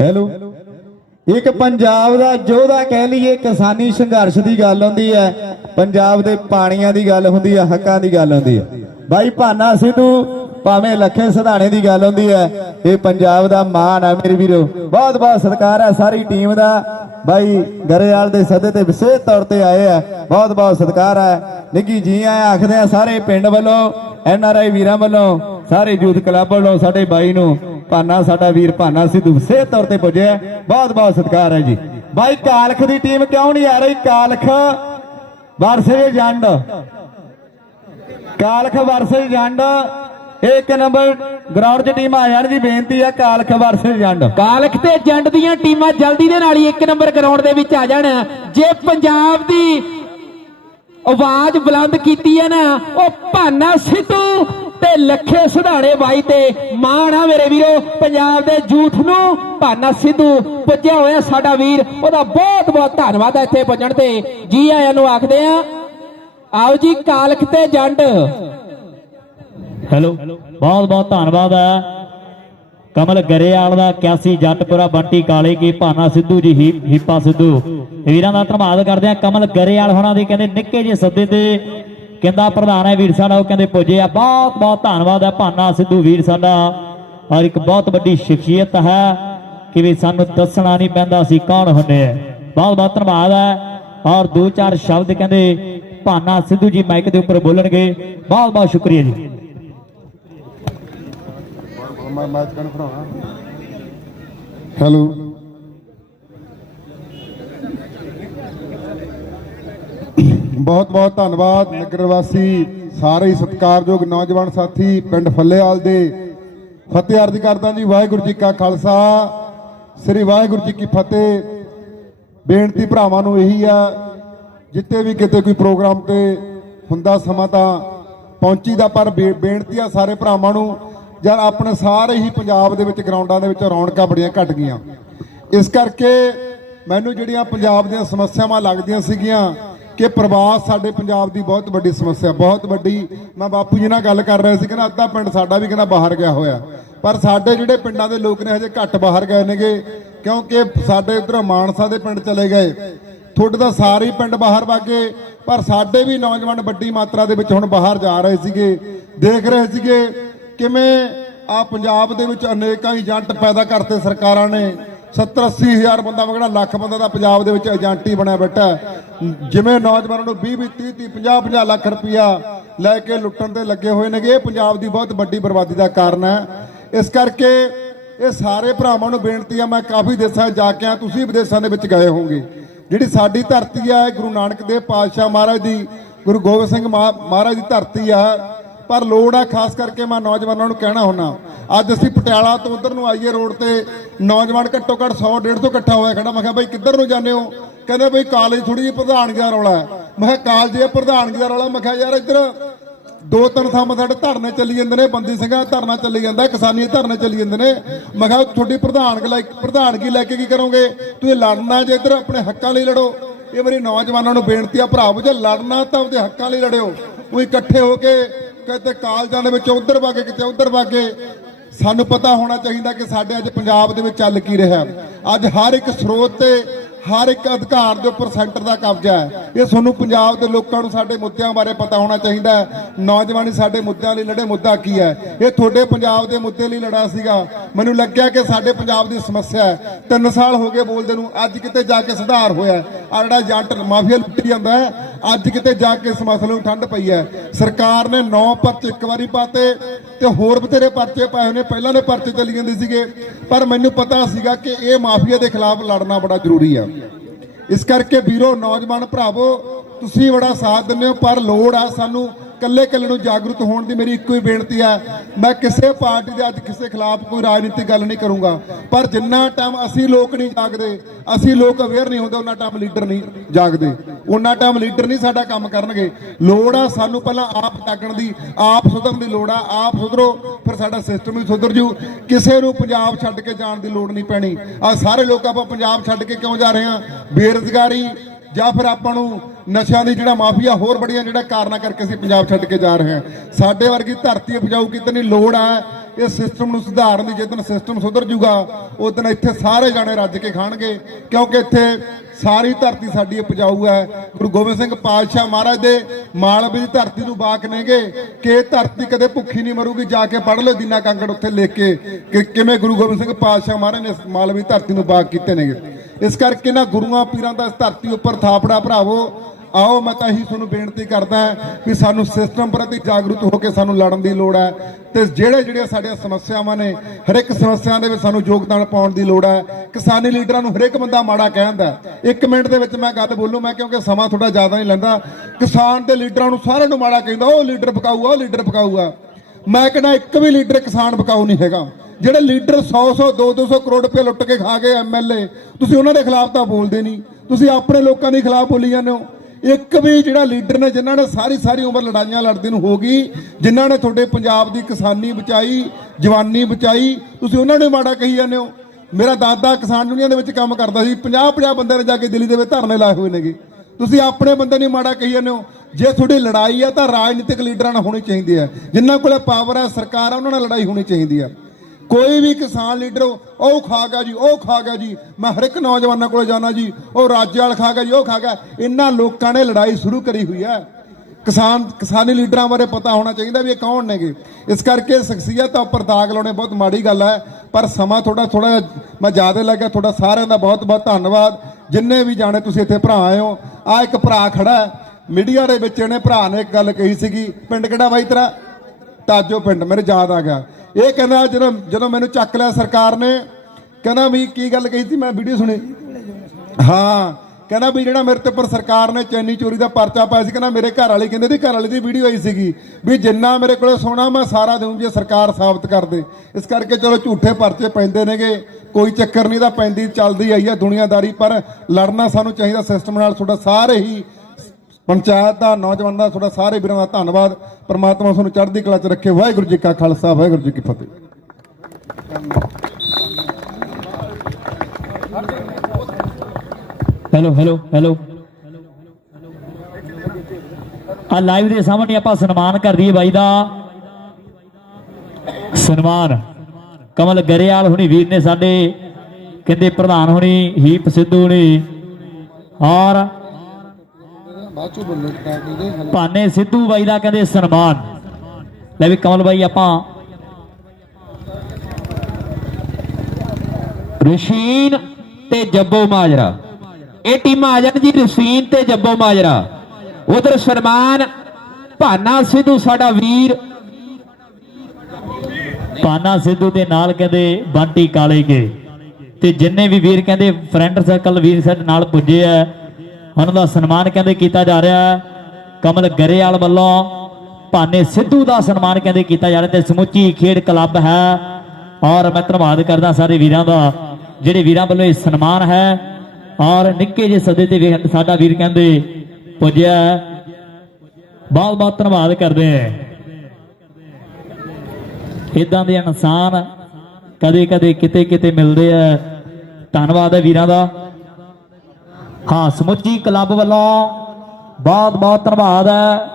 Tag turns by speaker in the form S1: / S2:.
S1: Hello. ਇੱਕ ਪੰਜਾਬ ਦਾ ਯੋਧਾ ਕਹਿ ਲਈਏ, ਕਿਸਾਨੀ ਸੰਘਰਸ਼ ਦੀ ਗੱਲ ਹੁੰਦੀ ਹੈ। ਪੰਜਾਬ ਦੇ ਪਾਣੀਆਂ ਦੀ ਗੱਲ ਹੁੰਦੀ ਹੈ, ਹੱਕਾਂ ਦੀ ਗੱਲ ਹੁੰਦੀ ਹੈ। ਬਾਈ ਭਾਨਾ ਸਿੱਧੂ ਭਾਵੇਂ ਲੱਖੇ ਸਿਧਾਣੇ ਦੀ ਗੱਲ ਹੁੰਦੀ ਹੈ, ਇਹ ਪੰਜਾਬ ਦਾ ਮਾਣ ਹੈ ਮੇਰੇ ਵੀਰੋ। ਬਹੁਤ ਬਹੁਤ ਸਤਿਕਾਰ ਹੈ ਸਾਰੀ ਟੀਮ ਦਾ। ਬਾਈ ਗਰੇਵਾਲ ਦੇ ਸੱਦੇ ਤੇ ਵਿਸ਼ੇਸ਼ ਤੌਰ ਤੇ ਆਏ ਆ ਬਹੁਤ ਬਹੁਤ ਸਤਿਕਾਰ ਹੈ। ਨਿੱਕੀ ਜੀ ਆਏ ਆਖਦੇ ਆ, ਸਾਰੇ ਪਿੰਡ ਵੱਲੋਂ, ਐਨ ਆਰ ਆਈ ਵੀਰਾਂ ਵੱਲੋਂ, ਸਾਰੇ ਯੂਥ ਕਲੱਬ ਵੱਲੋਂ, ਸਾਡੇ ਬਾਈ ਨੂੰ ਭਾਨਾ, ਸਾਡਾ ਵੀਰ ਭਾਨਾ ਸਿੱਧੂ ਵਿਸ਼ੇਸ਼ ਤੌਰ ਤੇ ਪੁੱਜਿਆ ਬਹੁਤ ਬਹੁਤ ਸਤਿਕਾਰ ਹੈ ਜੀ। ਬਾਈ ਕਾਲਖ ਦੀ ਟੀਮ ਕਿਉਂ ਨਹੀਂ ਆ ਰਹੀ? ਕਾਲਖ ਵਰਸੇ ਜੰਡ। ਕਾਲਖ ਵਰਸੇ ਜੰਡ। ਇੱਕ ਨੰਬਰ ਗਰਾਊਂਡ 'ਚ ਟੀਮ ਆ ਜਾਣ ਦੀ ਬੇਨਤੀ ਆ, ਕਾਲਖ ਵਰਸੇ ਜੰਡ।
S2: ਕਾਲਖ ਤੇ ਜੰਡ ਦੀਆਂ ਟੀਮਾਂ ਜਲਦੀ ਦੇ ਨਾਲ ਹੀ ਇੱਕ ਨੰਬਰ ਗਰਾਊਂਡ ਦੇ ਵਿੱਚ ਆ ਜਾਣ। ਜੇ ਪੰਜਾਬ ਦੀ ਆਵਾਜ਼ ਬੁਲੰਦ ਕੀਤੀ ਹੈ ਨਾ, ਉਹ ਭਾਨਾ ਸਿੱਧੂ ਤੇ ਲੱਖੇ ਸੁਧਾਣੇ ਬਾਈ ਤੇ ਮਾਣ ਆ ਮੇਰੇ ਵੀਰੋ। ਪੰਜਾਬ ਦੇ ਯੂਥ ਨੂੰ ਭਾਨਾ ਸਿੱਧੂ ਪੁੱਜਿਆ ਹੋਇਆ ਸਾਡਾ ਵੀਰ। ਉਹਦਾ ਬਹੁਤ ਬਹੁਤ ਧੰਨਵਾਦ ਹੈ ਇੱਥੇ ਪੁੱਜਣ ਤੇ। ਜੀ ਆਇਆਂ ਨੂੰ ਆਖਦੇ ਆ। ਆਓ ਜੀ, ਕਾਲਖ ਤੇ ਜੰਡ।
S3: ਹੈਲੋ। ਬਹੁਤ ਬਹੁਤ ਧੰਨਵਾਦ ਹੈ ਕਮਲ ਗਰੇਵਾਲ ਦਾ 81 ਜੱਟਪੁਰਾ, ਬੰਟੀ ਕਾਲੇ ਕੀ, ਭਾਨਾ ਸਿੱਧੂ ਜੀ ਹੀਪਾ ਸਿੱਧੂ। ਵੀਰਾਂ ਦਾ ਧੰਨਵਾਦ ਕਰਦੇ ਆ। ਕਮਲ ਗਰੇਵਾਲ ਹੋਣਾ ਦੇ ਕਹਿੰਦੇ ਨਿੱਕੇ ਜਿਹੇ ਸੱਦੇ ਤੇ ਕਹਿੰਦਾ ਪ੍ਰਧਾਨ ਹੈ ਵੀਰ ਸਾਡਾ, ਉਹ ਕਹਿੰਦੇ ਪੁੱਜੇ ਆ। ਬਹੁਤ ਬਹੁਤ ਧੰਨਵਾਦ ਹੈ ਭਾਨਾ ਸਿੱਧੂ ਵੀਰ ਸਾਡਾ। ਔਰ ਇੱਕ ਬਹੁਤ ਵੱਡੀ ਸ਼ਖਸੀਅਤ ਹੈ ਕਿ ਵੀ ਸਾਨੂੰ ਦੱਸਣਾ ਨਹੀਂ ਪੈਂਦਾ ਅਸੀਂ ਕੌਣ ਹੁੰਦੇ ਆ। ਬਹੁਤ ਬਹੁਤ ਧੰਨਵਾਦ ਹੈ। ਔਰ ਦੋ ਚਾਰ ਸ਼ਬਦ ਕਹਿੰਦੇ ਭਾਨਾ ਸਿੱਧੂ ਜੀ ਮਾਈਕ ਦੇ ਉੱਪਰ ਬੋਲਣਗੇ। ਬਹੁਤ ਬਹੁਤ ਸ਼ੁਕਰੀਆ ਜੀ।
S4: ਹੈਲੋ। ਬਹੁਤ ਬਹੁਤ ਧੰਨਵਾਦ ਨਗਰ ਵਾਸੀ, ਸਾਰੇ ਹੀ ਸਤਿਕਾਰਯੋਗ ਨੌਜਵਾਨ ਸਾਥੀ ਪਿੰਡ ਫੱਲੇਵਾਲ ਦੇ। ਫਤਿਹ ਅਰਜ਼ ਕਰਦਾ ਜੀ, ਵਾਹਿਗੁਰੂ ਜੀ ਕਾ ਖਾਲਸਾ, ਸ੍ਰੀ ਵਾਹਿਗੁਰੂ ਜੀ ਕੀ ਫਤਿਹ। ਬੇਨਤੀ ਭਰਾਵਾਂ ਨੂੰ ਇਹੀ ਆ, ਜਿੱਤੇ ਵੀ ਕਿਤੇ ਕੋਈ ਪ੍ਰੋਗਰਾਮ ਤੇ ਹੁੰਦਾ ਸਮਾਂ ਤਾਂ ਪਹੁੰਚੀਦਾ ਪਰ ਬੇ- ਬੇਨਤੀ ਆ ਸਾਰੇ ਭਰਾਵਾਂ ਨੂੰ, ਯਾਰ ਆਪਣੇ ਸਾਰੇ ਹੀ ਪੰਜਾਬ ਦੇ ਵਿੱਚ ਗਰਾਊਂਡਾਂ ਦੇ ਵਿੱਚ ਰੌਣਕਾਂ ਬੜੀਆਂ ਘਟ ਗਈਆਂ। ਇਸ ਕਰਕੇ ਮੈਨੂੰ ਜਿਹੜੀਆਂ ਪੰਜਾਬ ਦੀਆਂ ਸਮੱਸਿਆਵਾਂ ਲੱਗਦੀਆਂ ਸੀਗੀਆਂ ਕਿ ਪ੍ਰਵਾਸ ਸਾਡੇ ਪੰਜਾਬ ਦੀ ਬਹੁਤ ਵੱਡੀ ਸਮੱਸਿਆ, ਬਹੁਤ ਵੱਡੀ। ਮੈਂ ਬਾਪੂ ਜੀ ਨਾਲ ਗੱਲ ਕਰ ਰਿਹਾ ਸੀ, ਕਹਿੰਦਾ ਅੱਧਾ ਪਿੰਡ ਸਾਡਾ ਵੀ ਕਹਿੰਦਾ ਬਾਹਰ ਗਿਆ ਹੋਇਆ। ਪਰ ਸਾਡੇ ਜਿਹੜੇ ਪਿੰਡਾਂ ਦੇ ਲੋਕ ਨੇ, ਹਜੇ ਘੱਟ ਬਾਹਰ ਗਏ ਨੇਗੇ, ਕਿਉਂਕਿ ਸਾਡੇ ਉਧਰ ਮਾਨਸਾ ਦੇ ਪਿੰਡ ਚਲੇ ਗਏ। ਤੁਹਾਡੇ ਤਾਂ ਸਾਰੇ ਹੀ ਪਿੰਡ ਬਾਹਰ ਵਾਗੇ ਪਰ ਸਾਡੇ ਵੀ ਨੌਜਵਾਨ ਵੱਡੀ ਮਾਤਰਾ ਦੇ ਵਿੱਚ ਹੁਣ ਬਾਹਰ ਜਾ ਰਹੇ ਸੀਗੇ, ਦੇਖ ਰਹੇ ਸੀਗੇ ਕਿਵੇਂ ਆ ਪੰਜਾਬ ਦੇ ਵਿੱਚ ਅਨੇਕਾਂ ਏਜੰਟ ਪੈਦਾ ਕਰਤੇ ਸਰਕਾਰਾਂ ਨੇ। 70 80 ਹਜ਼ਾਰ ਬੰਦਾ ਵਗੜਾ ਲੱਖ ਬੰਦਾ ਦਾ ਪੰਜਾਬ ਦੇ ਵਿੱਚ ਏਜੰਟੀ ਬਣਿਆ ਬੈਠਾ ਜਿਵੇਂ ਨੌਜਵਾਨਾਂ ਨੂੰ 20 20 30 30 50 50 ਲੱਖ ਰੁਪਇਆ ਲੈ ਕੇ ਲੁੱਟਣ ਤੇ ਲੱਗੇ ਹੋਏ ਨੇਗੇ, ਇਹ ਪੰਜਾਬ ਦੀ ਬਹੁਤ ਵੱਡੀ ਬਰਬਾਦੀ ਦਾ ਕਾਰਨ ਹੈ। ਇਸ ਕਰਕੇ ਇਹ ਸਾਰੇ ਭਰਾਵਾਂ ਨੂੰ ਬੇਨਤੀ ਆ, ਮੈਂ ਕਾਫੀ ਦੇਸ਼ਾਂ ਜਾ ਕੇ ਆ ਤੁਸੀਂ ਵਿਦੇਸ਼ਾਂ ਦੇ ਵਿੱਚ ਗਏ ਹੋਵੋਗੇ। ਜਿਹੜੀ ਸਾਡੀ ਧਰਤੀ ਆ ਗੁਰੂ ਨਾਨਕ ਦੇਵ ਪਾਤਸ਼ਾਹ ਮਹਾਰਾਜ ਦੀ, ਗੁਰੂ ਗੋਬਿੰਦ ਸਿੰਘ ਮਹਾ- ਮਹਾਰਾਜ ਦੀ ਧਰਤੀ ਆ ਪਰ ਲੋੜ ਆ, ਖਾਸ ਕਰਕੇ ਮੈਂ ਨੌਜਵਾਨਾਂ ਨੂੰ ਕਹਿਣਾ ਹੁੰਨਾ ਅੱਜ ਅਸੀਂ ਪਟਿਆਲਾ ਤੋਂ ਉਧਰ ਨੂੰ ਆਈਏ ਰੋਡ ਤੇ, ਨੌਜਵਾਨ ਘੱਟੋ ਘੱਟ 100 150 ਇਕੱਠਾ ਹੋਇਆ ਖੜਾ। ਮੈਂ ਕਿਹਾ, ਬਾਈ ਕਿੱਧਰ ਨੂੰ ਜਾਂਦੇ ਹੋ? ਕਹਿੰਦੇ, ਬਈ ਕਾਲਜ ਥੋੜੀ ਜਿਹੀ ਪ੍ਰਧਾਨਗੀ ਦਾ ਰੌਲਾ ਮੈਂ ਕਿਹਾ, ਕਾਲਜ ਇਹ ਪ੍ਰਧਾਨਗੀ ਦਾ ਰੌਲਾ? ਮੈਂ ਕਿਹਾ, ਯਾਰ ਇੱਧਰ ਦੋ ਤਿੰਨ ਥਾਵਾਂ ਸਾਡੇ ਧਰਨੇ ਚੱਲੀ ਜਾਂਦੇ ਨੇ, ਬੰਦੀ ਸਿੰਘਾਂ ਦਾ ਧਰਨਾ ਚੱਲੀ ਜਾਂਦਾ ਕਿਸਾਨੀ ਧਰਨੇ ਚੱਲੀ ਜਾਂਦੇ ਨੇ। ਮੈਂ ਕਿਹਾ, ਤੁਹਾਡੀ ਪ੍ਰਧਾਨਗੀ ਲੈ ਪ੍ਰਧਾਨਗੀ ਲੈ ਕੇ ਕੀ ਕਰੋਗੇ? ਤੁਸੀਂ ਲੜਨਾ ਜੇ ਇੱਧਰ ਆਪਣੇ ਹੱਕਾਂ ਲਈ ਲੜੋ। ਇਹ ਮੇਰੀ ਨੌਜਵਾਨਾਂ ਨੂੰ ਬੇਨਤੀ ਆ, ਭਰਾਵੋ, ਜੇ ਲੜਨਾ ਤਾਂ ਆਪਦੇ ਹੱਕਾਂ ਲਈ ਲੜਿਓ। ਉਹ ਇਕੱਠੇ ਹੋ ਕੇ ਕਿਤੇ ਕਾਲਜਾਂ ਦੇ ਵਿੱਚ ਉਧਰ ਵਾਗੇ ਕਿਤੇ ਉਧਰ ਵਾਗੇ ਸਾਨੂੰ ਪਤਾ ਹੋਣਾ ਚਾਹੀਦਾ ਕਿ ਸਾਡੇ ਅੱਜ ਪੰਜਾਬ ਦੇ ਵਿੱਚ ਚੱਲ ਕੀ ਰਿਹਾ। ਅੱਜ ਹਰ ਇੱਕ ਸਰੋਤ ਤੇ, ਹਰ ਇੱਕ ਅਧਿਕਾਰ ਦੇ ਉੱਪਰ ਸੈਂਟਰ ਦਾ ਕਬਜ਼ਾ ਹੈ। ਇਹ ਤੁਹਾਨੂੰ ਪੰਜਾਬ ਦੇ ਲੋਕਾਂ ਨੂੰ ਸਾਡੇ ਮੁੱਦਿਆਂ ਬਾਰੇ ਪਤਾ ਹੋਣਾ ਚਾਹੀਦਾ ਹੈ। ਨੌਜਵਾਨੀ ਸਾਡੇ ਮੁੱਦਿਆਂ ਲਈ ਲੜੇ ਮੁੱਦਾ ਕੀ ਹੈ? ਇਹ ਤੁਹਾਡੇ ਪੰਜਾਬ ਦੇ ਮੁੱਦੇ ਲਈ ਲੜਾ ਸੀਗਾ। ਮੈਨੂੰ ਲੱਗਿਆ ਕਿ ਸਾਡੇ ਪੰਜਾਬ ਦੀ ਸਮੱਸਿਆ ਹੈ। ਤਿੰਨ ਸਾਲ ਹੋ ਗਏ ਬੋਲਦੇ ਨੂੰ, ਅੱਜ ਕਿਤੇ ਜਾ ਕੇ ਸੁਧਾਰ ਹੋਇਆ ਆ ਜਿਹੜਾ ਜੱਟ ਮਾਫੀਆ ਲੁੱਟੀ ਜਾਂਦਾ ਹੈ ਅੱਜ ਕਿਤੇ ਜਾ ਕੇ ਇਸ ਮਸਲੇ ਨੂੰ ਠੰਡ ਪਈ ਹੈ। ਸਰਕਾਰ ਨੇ 9 ਪਰਚੇ, ਇੱਕ ਵਾਰੀ ਪਾਤੇ ਤੇ ਹੋਰ ਬਥੇਰੇ ਪਰਚੇ ਪਾਏ ਹੋਏ ਨੇ। ਪਹਿਲਾਂ ਦੇ ਪਰਚੇ ਚੱਲੀ ਜਾਂਦੇ ਸੀਗੇ, ਪਰ ਮੈਨੂੰ ਪਤਾ ਸੀਗਾ ਕਿ ਇਹ ਮਾਫੀਆ ਦੇ ਖਿਲਾਫ ਲੜਨਾ ਬੜਾ ਜ਼ਰੂਰੀ ਆ ਇਸ ਕਰਕੇ ਵੀਰੋ, ਨੌਜਵਾਨ ਭਰਾਵੋ, ਤੁਸੀਂ ਬੜਾ ਸਾਥ ਦਿੰਦੇ ਹੋ, ਪਰ ਲੋੜ ਆ ਸਾਨੂੰ ਕੱਲੇ ਕੱਲੇ ਨੂੰ ਜਾਗਰੂਕ ਹੋਣ ਦੀ ਮੇਰੀ ਇੱਕੋ ਹੀ ਬੇਨਤੀ ਆ। ਮੈਂ ਕਿਸੇ ਪਾਰਟੀ ਦੇ ਅੱਜ ਕਿਸੇ ਖਿਲਾਫ ਕੋਈ ਰਾਜਨੀਤਿਕ ਗੱਲ ਨਹੀਂ ਕਰੂੰਗਾ। ਪਰ ਜਿੰਨਾ ਟਾਈਮ ਅਸੀਂ ਲੋਕ ਨਹੀਂ ਜਾਗਦੇ, ਅਸੀਂ ਲੋਕ ਅਵੇਅਰ ਨਹੀਂ ਹੁੰਦੇ ਉਹਨਾਂ ਟਾਈਮ ਲੀਡਰ ਨਹੀਂ ਜਾਗਦੇ। ਉਹਨਾਂ ਟਾਈਮ ਲੀਡਰ ਨਹੀਂ ਸਾਡਾ ਕੰਮ ਕਰਨਗੇ। ਲੋੜ ਆ ਸਾਨੂੰ ਪਹਿਲਾਂ ਆਪ ਜਾਗਣ ਦੀ, ਆਪ ਸੁਧਰਨ ਦੀ ਲੋੜ ਆ। ਆਪ ਸੁਧਰੋ, ਫਿਰ ਸਾਡਾ ਸਿਸਟਮ ਵੀ ਸੁਧਰ ਜੂ। ਕਿਸੇ ਨੂੰ ਪੰਜਾਬ ਛੱਡ ਕੇ ਜਾਣ ਦੀ ਲੋੜ ਨਹੀਂ ਪੈਣੀ। ਆ ਸਾਰੇ ਲੋਕ ਆਪਾਂ ਪੰਜਾਬ ਛੱਡ ਕੇ ਕਿਉਂ ਜਾ ਰਹੇ ਆ ਬੇਰੁਜ਼ਗਾਰੀ ਜਾਂ ਫਿਰ ਆਪਾਂ ਨੂੰ ਨਸ਼ਿਆਂ ਦੀ ਜਿਹੜਾ ਮਾਫੀਆ, ਹੋਰ ਬੜੀਆਂ ਜਿਹੜਾ ਕਾਰਨਾਂ ਕਰਕੇ ਅਸੀਂ ਪੰਜਾਬ ਛੱਡ ਕੇ ਜਾ ਰਹੇ ਹਾਂ। ਸਾਡੇ ਵਰਗੀ ਧਰਤੀ ਉਪਜਾਊ ਕਿਤਨੀ ਲੋੜ ਹੈ ਇਹ ਸਿਸਟਮ ਨੂੰ ਸੁਧਾਰਨ ਦੀ ਜਦੋਂ ਸਿਸਟਮ ਸੁਧਰ ਜੂਗਾ ਉਦੋਂ ਇੱਥੇ ਸਾਰੇ ਜਾਣੇ ਰੱਜ ਕੇ ਖਾਣਗੇ, ਕਿਉਂਕਿ ਇੱਥੇ ਸਾਰੀ ਧਰਤੀ ਸਾਡੀ ਉਪਜਾਊ ਹੈ। ਗੁਰੂ ਗੋਬਿੰਦ ਸਿੰਘ ਪਾਤਸ਼ਾਹ ਮਹਾਰਾਜ ਦੇ ਮਾਲਵੇ ਦੀ ਧਰਤੀ ਨੂੰ ਬਾਕ ਨੇਗੇ ਕਿ ਇਹ ਧਰਤੀ ਕਦੇ ਭੁੱਖੀ ਨਹੀਂ ਮਰੂਗੀ, ਜਾ ਕੇ ਪੜ੍ਹ ਲਓ ਦੀਨਾ ਕੰਗੜ ਉੱਥੇ ਲਿਖ ਕੇ ਕਿ ਕਿਵੇਂ ਗੁਰੂ ਗੋਬਿੰਦ ਸਿੰਘ ਪਾਤਸ਼ਾਹ ਮਹਾਰਾਜ ਨੇ ਇਸ ਮਾਲਵੇ ਦੀ ਧਰਤੀ ਨੂੰ ਬਾਕ ਕੀਤੇ ਨੇਗੇ। ਇਸ ਕਰਕੇ ਨਾ ਗੁਰੂਆਂ ਪੀਰਾਂ ਦਾ ਇਸ ਧਰਤੀ ਉੱਪਰ ਥਾਪੜਾ ਭਰਾਵੋ, ਆਓ ਮੈਂ ਤਾਂ ਇਹੀ ਤੁਹਾਨੂੰ ਬੇਨਤੀ ਕਰਦਾ ਵੀ ਸਾਨੂੰ ਸਿਸਟਮ ਪ੍ਰਤੀ ਜਾਗਰੂਕ ਹੋ ਕੇ ਸਾਨੂੰ ਲੜਨ ਦੀ ਲੋੜ ਹੈ ਤੇ ਜਿਹੜੇ ਜਿਹੜੀਆਂ ਸਾਡੀਆਂ ਸਮੱਸਿਆਵਾਂ ਨੇ ਹਰ ਇੱਕ ਸਮੱਸਿਆ ਦੇ ਵਿੱਚ ਸਾਨੂੰ ਯੋਗਦਾਨ ਪਾਉਣ ਦੀ ਲੋੜ ਹੈ। ਕਿਸਾਨੀ ਲੀਡਰਾਂ ਨੂੰ ਹਰ ਇੱਕ ਬੰਦਾ ਮਾੜਾ ਕਹਿੰਦਾ ਇੱਕ ਮਿੰਟ ਦੇ ਵਿੱਚ ਮੈਂ ਗੱਲ ਬੋਲੂ, ਮੈਂ ਕਿਉਂਕਿ ਸਮਾਂ ਥੋੜਾ ਜ਼ਿਆਦਾ ਨਹੀਂ ਲੈਂਦਾ। ਕਿਸਾਨ ਦੇ ਲੀਡਰਾਂ ਨੂੰ ਸਾਰਿਆਂ ਨੂੰ ਮਾੜਾ ਕਹਿੰਦਾ, ਉਹ ਲੀਡਰ ਪਕਾਊਗਾ ਉਹ ਲੀਡਰ ਪਕਾਊਗਾ ਮੈਂ ਕਹਿੰਦਾ ਇੱਕ ਵੀ ਲੀਡਰ ਕਿਸਾਨ ਪਕਾਊ ਨਹੀਂ ਹੈਗਾ। ਜਿਹੜੇ ਲੀਡਰ 100 100 2 200 ਕਰੋੜ ਰੁਪਏ ਲੁੱਟ ਕੇ ਖਾ ਗਏ ਐਮਐਲਏ ਤੁਸੀਂ ਉਹਨਾਂ ਦੇ ਖਿਲਾਫ ਤਾਂ ਬੋਲਦੇ ਨਹੀਂ। ਤੁਸੀਂ ਆਪਣੇ ਲੋਕਾਂ ਦੇ ਖਿਲਾਫ ਬੋਲੀ ਜਾਂਦੇ ਹੋ। ਇੱਕ ਵੀ ਜਿਹੜਾ ਲੀਡਰ ਨੇ, ਜਿਨ੍ਹਾਂ ਨੇ ਸਾਰੀ ਸਾਰੀ ਉਮਰ ਲੜਾਈਆਂ ਲੜਦੇ ਨੂੰ ਹੋ ਗਈ, ਜਿਨ੍ਹਾਂ ਨੇ ਤੁਹਾਡੇ ਪੰਜਾਬ ਦੀ ਕਿਸਾਨੀ ਬਚਾਈ, ਜਵਾਨੀ ਬਚਾਈ, ਤੁਸੀਂ ਉਹਨਾਂ ਨੂੰ ਹੀ ਮਾੜਾ ਕਹੀ ਜਾਂਦੇ ਹੋ। ਮੇਰਾ ਦਾਦਾ ਕਿਸਾਨ ਯੂਨੀਅਨ ਦੇ ਵਿੱਚ ਕੰਮ ਕਰਦਾ ਸੀ 50 50 ਬੰਦੇ ਨੇ ਜਾ ਕੇ ਦਿੱਲੀ ਦੇ ਵਿੱਚ ਧਰਨੇ ਲਾਏ ਹੋਏ ਨੇਗੇ। ਤੁਸੀਂ ਆਪਣੇ ਬੰਦੇ ਨੂੰ ਮਾੜਾ ਕਹੀ ਜਾਂਦੇ ਹੋ। ਜੇ ਤੁਹਾਡੀ ਲੜਾਈ ਆ ਤਾਂ ਰਾਜਨੀਤਿਕ ਲੀਡਰਾਂ ਨਾਲ ਹੋਣੀ ਚਾਹੀਦੀ ਹੈ ਜਿਨ੍ਹਾਂ ਕੋਲੇ ਪਾਵਰ ਹੈ ਸਰਕਾਰ ਆ, ਉਹਨਾਂ ਨਾਲ ਲੜਾਈ ਹੋਣੀ ਚਾਹੀਦੀ ਹੈ ਕੋਈ ਵੀ ਕਿਸਾਨ ਲੀਡਰ, ਉਹ ਖਾ ਗਿਆ ਜੀ, ਉਹ ਖਾ ਗਿਆ ਜੀ। ਮੈਂ ਹਰ ਇੱਕ ਨੌਜਵਾਨਾਂ ਕੋਲ ਜਾਣਾ ਜੀ, ਉਹ ਰਾਜੇਵਾਲ ਖਾ ਗਿਆ ਜੀ, ਉਹ ਖਾ ਗਿਆ। ਇਹਨਾਂ ਲੋਕਾਂ ਨੇ ਲੜਾਈ ਸ਼ੁਰੂ ਕਰੀ ਹੋਈ ਹੈ। ਕਿਸਾਨ, ਕਿਸਾਨੀ ਲੀਡਰਾਂ ਬਾਰੇ ਪਤਾ ਹੋਣਾ ਚਾਹੀਦਾ ਵੀ ਇਹ ਕੌਣ ਨੇਗੇ। ਇਸ ਕਰਕੇ ਸ਼ਖਸੀਅਤ ਉੱਪਰ ਦਾਗ ਲਾਉਣੇ ਬਹੁਤ ਮਾੜੀ ਗੱਲ ਹੈ। ਪਰ ਸਮਾਂ ਥੋੜਾ ਥੋੜਾ ਮੈਂ ਜ਼ਿਆਦਾ ਲੱਗਿਆ ਤੁਹਾਡਾ ਸਾਰਿਆਂ ਦਾ ਬਹੁਤ ਬਹੁਤ ਧੰਨਵਾਦ। ਜਿੰਨੇ ਵੀ ਜਾਣੇ ਤੁਸੀਂ ਇੱਥੇ ਭਰਾ ਆਏ ਹੋ ਆ ਇੱਕ ਭਰਾ ਖੜਾ ਹੈ। ਮੀਡੀਆ ਦੇ ਵਿੱਚ ਇਹਨੇ ਭਰਾ ਨੇ ਇੱਕ ਗੱਲ ਕਹੀ ਸੀਗੀ, ਪਿੰਡ ਕਿਹੜਾ ਬਾਈ ਤੇਰਾ? ਤਾਜੋ ਪਿੰਡ, ਮੇਰੇ ਯਾਦ ਆ ਗਿਆ। ਇਹ ਕਹਿੰਦਾ ਜਦੋਂ ਜਦੋਂ ਮੈਨੂੰ ਚੱਕ ਲਿਆ ਸਰਕਾਰ ਨੇ, ਕਹਿੰਦਾ ਵੀ ਕੀ ਗੱਲ ਕਹੀ ਸੀ? ਮੈਂ ਵੀਡੀਓ ਸੁਣੀ। ਹਾਂ, ਕਹਿੰਦਾ ਵੀ ਜਿਹੜਾ ਮੇਰੇ ਤੇ ਪਰ ਸਰਕਾਰ ਨੇ ਚੈਨੀ ਚੋਰੀ ਦਾ ਪਰਚਾ ਪਾਇਆ ਸੀ, ਕਹਿੰਦਾ ਮੇਰੇ ਘਰ ਵਾਲੀ ਕਹਿੰਦੇ ਦੀ ਘਰ ਵਾਲੀ ਦੀ ਵੀਡੀਓ ਆਈ ਸੀਗੀ ਵੀ ਜਿੰਨਾ ਮੇਰੇ ਕੋਲੇ ਸੋਨਾ, ਮੈਂ ਸਾਰਾ ਦੇਵਾਂ ਜੇ ਸਰਕਾਰ ਸਾਬਤ ਕਰ ਦੇ। ਇਸ ਕਰਕੇ ਚਲੋ ਝੂਠੇ ਪਰਚੇ ਪੈਂਦੇ ਨੇਗੇ, ਕੋਈ ਚੱਕਰ ਨਹੀਂ ਦਾ ਪੈਂਦੀ, ਚੱਲਦੀ ਆਈ ਆ ਦੁਨੀਆਦਾਰੀ, ਪਰ ਲੜਨਾ ਸਾਨੂੰ ਚਾਹੀਦਾ ਸਿਸਟਮ ਨਾਲ, ਤੁਹਾਡਾ ਸਾਰੇ ਹੀ ਪੰਚਾਇਤ ਦਾ, ਨੌਜਵਾਨ ਦਾ, ਤੁਹਾਡਾ ਸਾਰੇ ਵੀਰਾਂ ਦਾ ਧੰਨਵਾਦ। ਪ੍ਰਮਾਤਮਾ ਤੁਹਾਨੂੰ ਚੜ੍ਹਦੀ ਕਲਾ 'ਚ ਰੱਖੇ। ਵਾਹਿਗੁਰੂ ਜੀ ਕਾ ਖਾਲਸਾ, ਵਾਹਿਗੁਰੂ ਜੀ ਕੀ ਫਤਿਹ।
S3: ਹੈਲੋ ਹੈਲੋ ਹੈਲੋ ਆ ਲਾਈਵ ਦੇ ਸਾਹਮਣੇ ਆਪਾਂ ਸਨਮਾਨ ਕਰ ਦਈਏ ਬਾਈ ਦਾ। ਸਨਮਾਨ। ਕਮਲ ਗਰੇਵਾਲ ਹੁਣੀ ਵੀਰ ਨੇ ਸਾਡੇ। ਕਹਿੰਦੇ ਪ੍ਰਧਾਨ ਹੁਣੀ, ਹੀਪ ਸਿੱਧੂ ਹੁਣੀ। ਔਰ ਭਾਨੇ ਸਿੱਧੂ ਬਾਈ ਦਾ ਕਹਿੰਦੇ ਸਨਮਾਨ। ਲੈ ਵੀ ਕਮਲ ਬਾਈ, ਆਪਾਂ
S2: ਰਸ਼ੀਨ ਤੇ ਜੱਬੋ ਮਾਜਰਾ। ਇਹ ਟੀਮਾਂ ਆ ਜਾਣ ਜੀ, ਰਸ਼ੀਨ ਤੇ ਜੱਬੋ ਮਾਜਰਾ। ਉਧਰ ਸਨਮਾਨ ਭਾਨਾ ਸਿੱਧੂ, ਸਾਡਾ ਵੀਰ।
S3: ਭਾਨਾ ਸਿੱਧੂ ਦੇ ਨਾਲ ਕਹਿੰਦੇ ਬੰਟੀ ਕਾਲੇ ਕੇ ਤੇ ਜਿੰਨੇ ਵੀ ਵੀਰ ਕਹਿੰਦੇ ਫਰੈਂਡ ਸਰਕਲ ਵੀਰ ਸਾਡੇ ਨਾਲ ਪੁੱਜੇ ਆ। ਉਹਨਾਂ ਦਾ ਸਨਮਾਨ ਕਹਿੰਦੇ ਕੀਤਾ ਜਾ ਰਿਹਾ ਹੈ। ਕਮਲ ਗਰੇਵਾਲ ਵੱਲੋਂ ਭਾਨੇ ਸਿੱਧੂ ਦਾ ਸਨਮਾਨ ਕਹਿੰਦੇ ਕੀਤਾ ਜਾ ਰਿਹਾ ਤੇ ਸਮੁੱਚੀ ਖੇਡ ਕਲੱਬ ਹੈ। ਔਰ ਮੈਂ ਧੰਨਵਾਦ ਕਰਦਾ ਸਾਰੇ ਵੀਰਾਂ ਦਾ, ਜਿਹੜੇ ਵੀਰਾਂ ਵੱਲੋਂ ਇਹ ਸਨਮਾਨ ਹੈ। ਔਰ ਨਿੱਕੇ ਜਿਹੇ ਸਦੇ ਤੇ ਵੀ ਸਾਡਾ ਵੀਰ ਕਹਿੰਦੇ, ਪੁੱਜਿਆ ਹੈ। ਬਹੁਤ ਬਹੁਤ ਧੰਨਵਾਦ ਕਰਦੇ ਹਾਂ। ਇਦਾਂ ਦੇ ਇਨਸਾਨ ਕਦੇ ਕਦੇ ਕਿਤੇ ਕਿਤੇ ਮਿਲਦੇ ਆ। ਧੰਨਵਾਦ ਹੈ ਵੀਰਾਂ ਦਾ। ਹਾਂ ਸਮੁੱਚੀ ਕਲੱਬ ਵੱਲੋਂ ਬਹੁਤ ਬਹੁਤ ਧੰਨਵਾਦ ਹੈ।